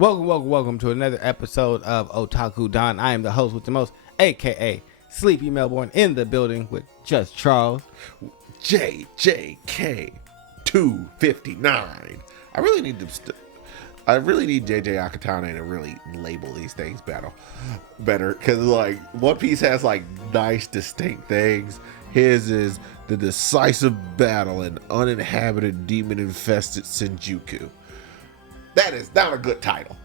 Welcome to another episode of Otaku Don. I am the host with the most, aka Sleepy Melbourne, in the building with just Charles. JJK 259. I really need JJ Akatane to really label these things better, because like One Piece has like nice distinct things. His is the decisive battle in uninhabited demon-infested Shinjuku. That is not a good title.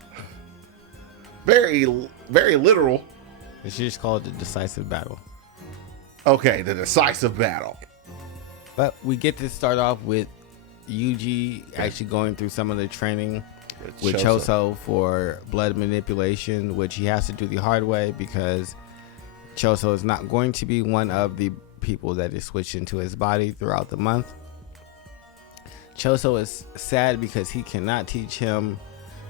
Very literal. They should just call it the decisive battle. Okay, the decisive battle. But we get to start off with Yuji actually going through some of the training with Choso for blood manipulation, which he has to do the hard way because Choso is not going to be one of the people that is switched into his body throughout the month. Choso is sad because he cannot teach him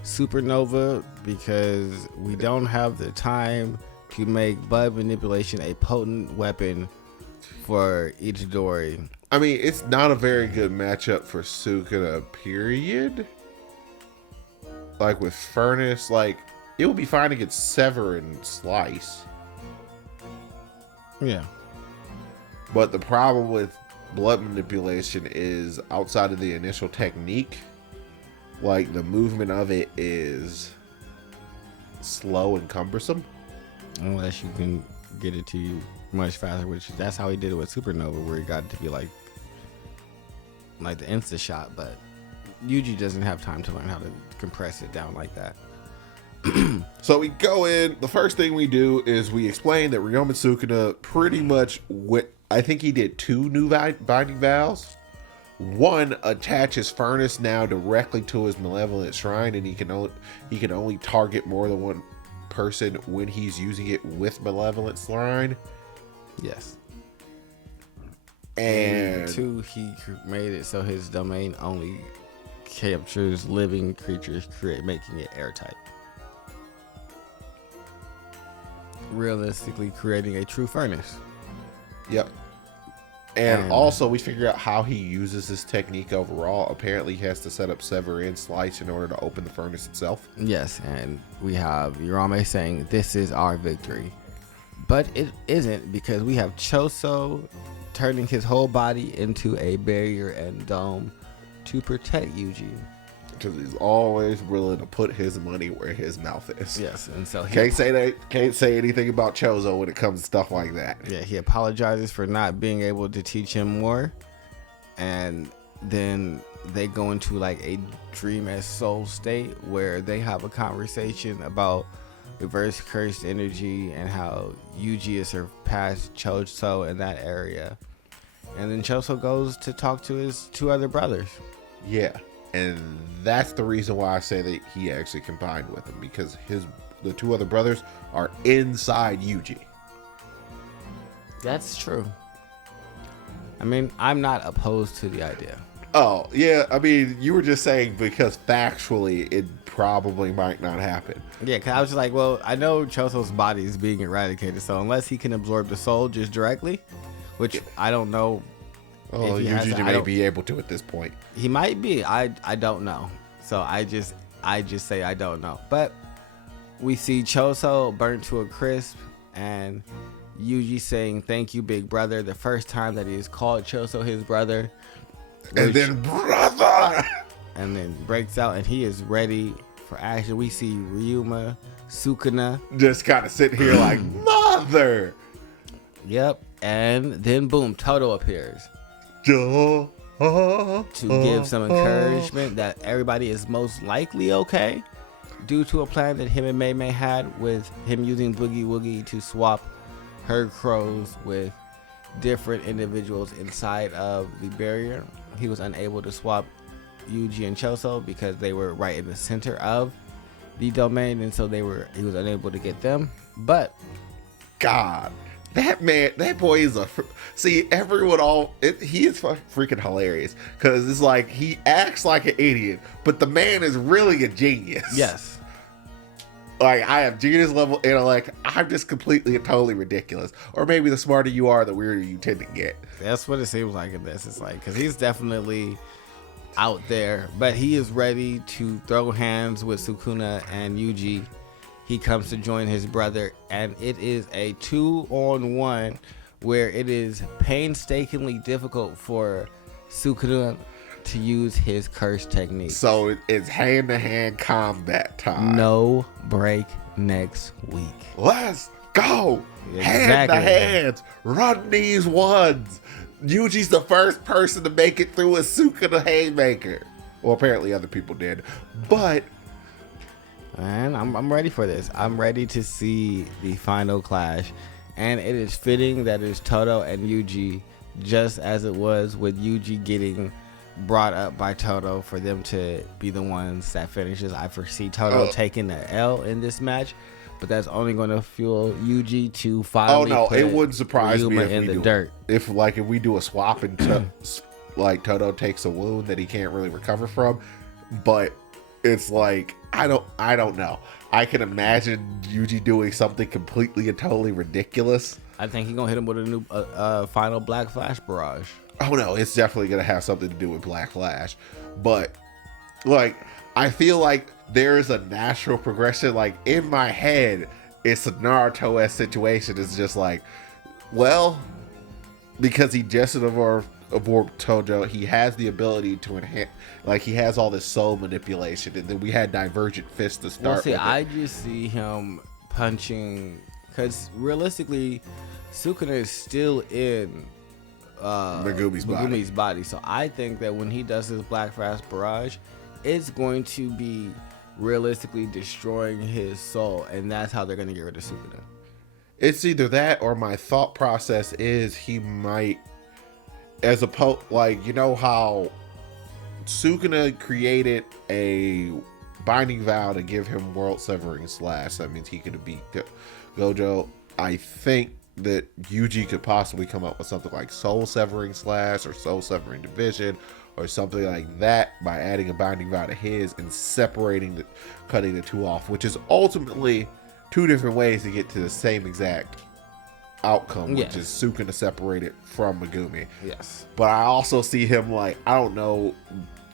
Supernova because we don't have the time to make blood manipulation a potent weapon for Itadori. I mean, it's not a very good matchup for Sukuna, period. Like with Furnace, like it would be fine against Sever and Slice. Yeah. But the problem with blood manipulation is outside of the initial technique, like the movement of it is slow and cumbersome. Unless you can get it to you much faster, which that's how he did it with Supernova, where he got it to be like the insta shot, but Yuji doesn't have time to learn how to compress it down like that. So we go in, the first thing we do is we explain that Ryoma Sukuna pretty much I think he did 2 new binding vows. One attaches Furnace now directly to his malevolent shrine, and he can only target more than one person when he's using it with malevolent shrine. Yes. And 2, he made it so his domain only captures living creatures, making it airtight. Realistically creating a true furnace. Yep. And also we figure out how he uses this technique overall. Apparently he has to set up Sever and Slice in order to open the furnace itself. Yes, and we have Urame saying this is our victory. But it isn't, because we have Choso turning his whole body into a barrier and dome to protect Yuji. Because he's always willing to put his money where his mouth is. Yes, and so can't say anything about Choso when it comes to stuff like that. Yeah, he apologizes for not being able to teach him more, and then they go into like a dream as soul state where they have a conversation about reverse cursed energy and how Yuji has surpassed Choso in that area. And then Choso goes to talk to his 2 other brothers. Yeah. And that's the reason why I say that he actually combined with him, because the 2 other brothers are inside Yuji. That's true. I mean, I'm not opposed to the idea. Oh, yeah. I mean, you were just saying because factually it probably might not happen. Yeah, because I was just like, well, I know Choso's body is being eradicated, so unless he can absorb the soul just directly, which I don't know. Oh, Yuji may be able to at this point. He might be. I don't know. So I just say I don't know. But we see Choso burnt to a crisp, and Yuji saying thank you, big brother, the first time that he has called Choso his brother. And then brother! And then breaks out, and he is ready for action. We see Ryuma Sukuna just kind of sitting here like, mother! Yep. And then boom, Toto appears. To give some encouragement that everybody is most likely okay due to a plan that him and Mei Mei had with him using Boogie Woogie to swap her crows with different individuals inside of the barrier. He was unable to swap Yuji and Choso because they were right in the center of the domain, and so he was unable to get them. But God, that boy is he is freaking hilarious, because it's like he acts like an idiot, but the man is really a genius. Yes. Like, I have genius level intellect. I'm just completely and totally ridiculous. Or maybe the smarter you are, the weirder you tend to get. That's what it seems like in this. It's like, because he's definitely out there, but he is ready to throw hands with Sukuna and Yuji. He comes to join his brother, and it is a 2-on-1 where it is painstakingly difficult for Sukuna to use his curse technique. So it's hand-to-hand combat time. No break next week. Let's go. Exactly. Hand to hands. Run these ones. Yuji's the first person to make it through a Sukuna haymaker. Well, apparently other people did. But man, I'm ready for this. I'm ready to see the final clash. And it is fitting that it's Todo and Yuji, just as it was with Yuji getting brought up by Todo for them to be the ones that finishes. I foresee Todo taking the L in this match, but that's only going to fuel Yuji to finally put it wouldn't surprise me if in we the do dirt. If we do a swap and like Todo takes a wound that he can't really recover from, but it's like I don't know. I can imagine Yuji doing something completely and totally ridiculous. I think he's gonna hit him with a new final Black Flash barrage. Oh no, it's definitely gonna have something to do with Black Flash, but like I feel like there is a natural progression. Like in my head, it's a Naruto-esque situation. It's just like, well, because he just aboard Tojo, he has the ability to enhance. Like he has all this soul manipulation, and then we had Divergent Fist to start. Well, see, with I just see him punching because realistically, Sukuna is still in Megumi's body. So I think that when he does his Black Flash barrage, it's going to be realistically destroying his soul, and that's how they're going to get rid of Sukuna. It's either that or my thought process is he might, as opposed, like, you know how Sukuna created a binding vow to give him world severing slash. That means he could beat Gojo. I think that Yuji could possibly come up with something like soul severing slash or soul severing division or something like that by adding a binding vow to his and cutting the two off, which is ultimately two different ways to get to the same exact outcome, which is Sukuna separated from Megumi. Yes. But I also see him like, I don't know,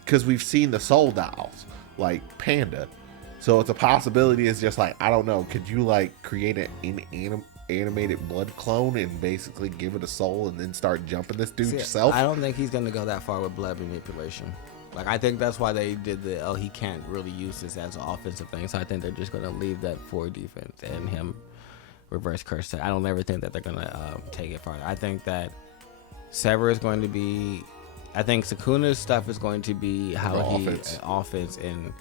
because we've seen the soul dolls like Panda, so it's a possibility. It's just like, I don't know, could you like create an animated blood clone and basically give it a soul and then start jumping this dude yourself? I don't think he's gonna go that far with blood manipulation. Like, I think that's why they did he can't really use this as an offensive thing. So I think they're just gonna leave that for defense and him reverse curse. I don't ever think that they're gonna take it farther. I think that Sever is going to be. I think Sukuna's stuff is going to be how offense, and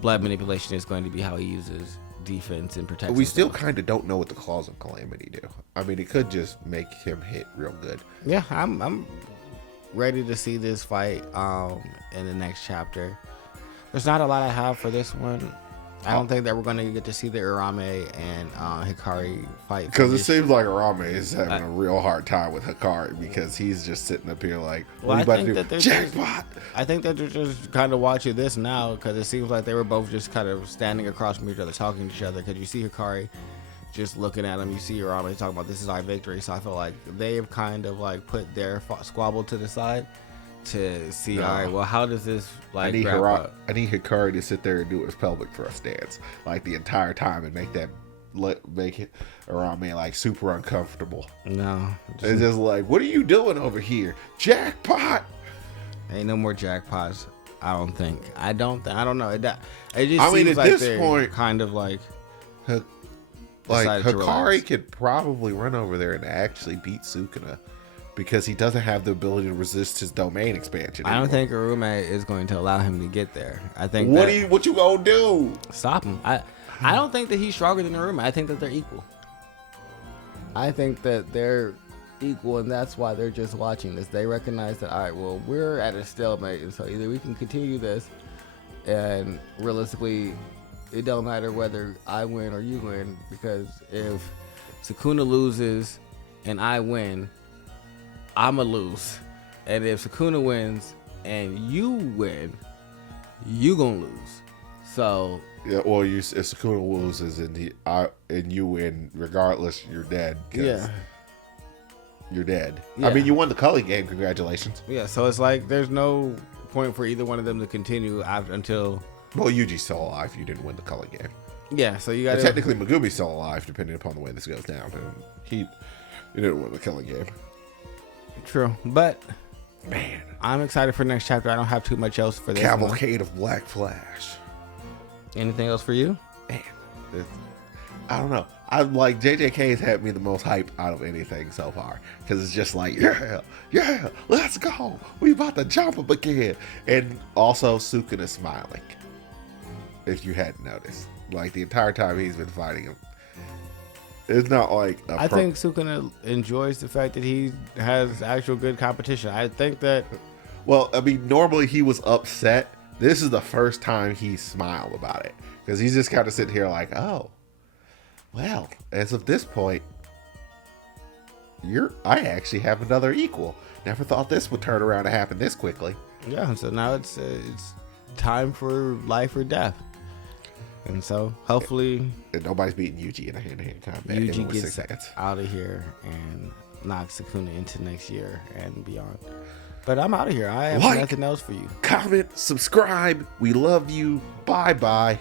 blood manipulation is going to be how he uses defense and protection. We still kind of don't know what the Claws of Calamity do. I mean, it could just make him hit real good. Yeah, I'm ready to see this fight in the next chapter. There's not a lot I have for this one. I don't think that we're going to get to see the Urame and Hikari fight. Because it seems like Urame is having a real hard time with Hikari because he's just sitting up here like, what are you about to do? Jackpot! I think that they're just kind of watching this now because it seems like they were both just kind of standing across from each other, talking to each other. Because you see Hikari just looking at him. You see Urame talking about this is our victory. So I feel like they've kind of like put their squabble to the side to see, all right, well, how does this like I need Hikari to sit there and do his pelvic thrust dance like the entire time and make it Urame like super uncomfortable. No, it's just like, what are you doing over here? Jackpot! Ain't no more jackpots. I don't think. I don't know. It just I mean, seems at like this they're point, kind of like Hikari could probably run over there and actually beat Sukuna because he doesn't have the ability to resist his domain expansion anymore. I don't think Urame is going to allow him to get there. I think what you gonna do? Stop him. I don't think that he's stronger than Urame. I think that they're equal. I think that they're equal, and that's why they're just watching this. They recognize that, all right, well, we're at a stalemate, and so either we can continue this, and realistically, it don't matter whether I win or you win, because if Sukuna loses and I win, I'ma lose. And if Sukuna wins and you win, you gonna lose. So yeah, well, if Sukuna loses and you win, regardless, you're dead. Yeah, you're dead. Yeah. I mean, you won the culling game. Congratulations. Yeah, so it's like there's no point for either one of them to continue until. Well, Yuji's still alive. You didn't win the color game. Yeah, so you got technically Megumi's still alive, depending upon the way this goes down. And he didn't win the killing game. True, but man, I'm excited for next chapter. I don't have too much else for this. Cavalcade of Black Flash. Anything else for you? Man, I don't know. I'm like JJK's had me the most hype out of anything so far because it's just like yeah, let's go. We about to jump up again, and also Sukuna smiling. If you hadn't noticed, like the entire time he's been fighting him, it's not like I think Sukuna enjoys the fact that he has actual good competition. I think that. Well, I mean, normally he was upset. This is the first time he smiled about it because he's just kind of sitting here like, oh. Well, as of this point, I actually have another equal. Never thought this would turn around and happen this quickly. Yeah, so now it's time for life or death. And so, hopefully... And nobody's beating Yuji in a hand-to-hand combat. Yuji gets out of here and knocks Sukuna into next year and beyond. But I'm out of here. I have nothing else for you. Comment, subscribe. We love you. Bye-bye.